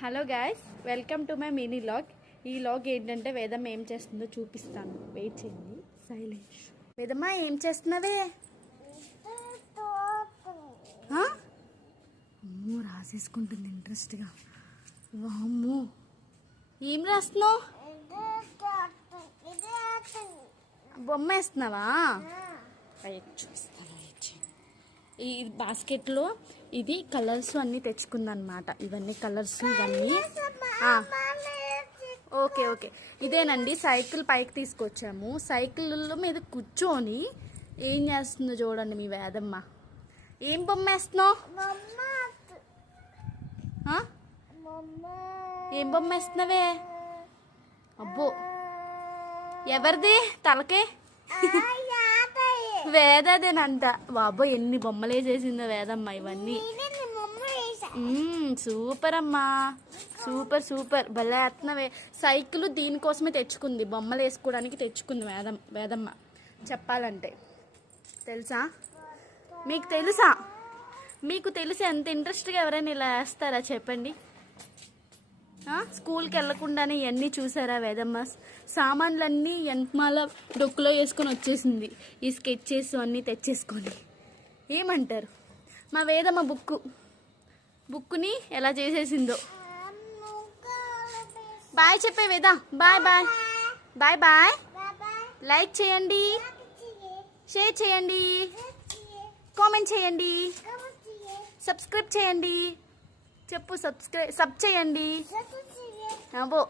Hello guys, welcome to my mini log. ఈ log ఏంటంటే వేదమ్మ ఏం చేస్తుందో చూపిస్తాను. వెయిట్ చేయండి. సైలెన్స్. వేదమ్మ ఏం చేస్తున్నవే? అమ్మో, రాసేసుకుంటుంది ఇంట్రెస్ట్గా. అమ్మో, ఏం రాస్తున్నావు? బొమ్మ వేస్తున్నావా? చూపిస్తాను. ఈ బాస్కెట్లో ఇది కలర్స్ అన్నీ తెచ్చుకుందనమాట. ఇవన్నీ కలర్స్ ఇవన్నీ. ఓకే ఓకే, ఇదేనండి సైకిల్ పైకి తీసుకొచ్చాము. సైకిల్ మీద కూర్చొని ఏం చేస్తుందో చూడండి మీ వేదమ్మ. ఏం బొమ్మ వేస్తున్నావు? ఏం బొమ్మ వేస్తున్నావే? అబ్బో, ఎవరిది తలకే? వేదదేనంట. బాబో, ఎన్ని బొమ్మలు వేసేసిందో వేదమ్మ. ఇవన్నీ సూపర్ అమ్మా, సూపర్ సూపర్. భలే వేస్తున్నావే. సైకిల్ దీనికోసమే తెచ్చుకుంది, బొమ్మలు వేసుకోవడానికి తెచ్చుకుంది వేదమ్మ. చెప్పాలంటే తెలుసా? మీకు తెలుసా? మీకు తెలిసి ఎంత ఇంట్రెస్ట్గా ఎవరైనా ఇలా వేస్తారా చెప్పండి? స్కూల్కి వెళ్ళకుండానే ఇవన్నీ చూసారా వేదమ్మ? సామాన్లన్నీ ఎంతమాల డొక్కులో వేసుకొని వచ్చేసింది. ఈ స్కెచెస్ అన్నీ తెచ్చేసుకొని. ఏమంటారు? మా వేదమ్మ బుక్కుని ఎలా చేసేసిందో. బాయ్ చెప్పే Veda. Bye bye bye bye. Like చేయండి, షేర్ చేయండి, కామెంట్ చేయండి, సబ్స్క్రైబ్ చేయండి. చెప్పు, సబ్ చేయండి. అబ్బో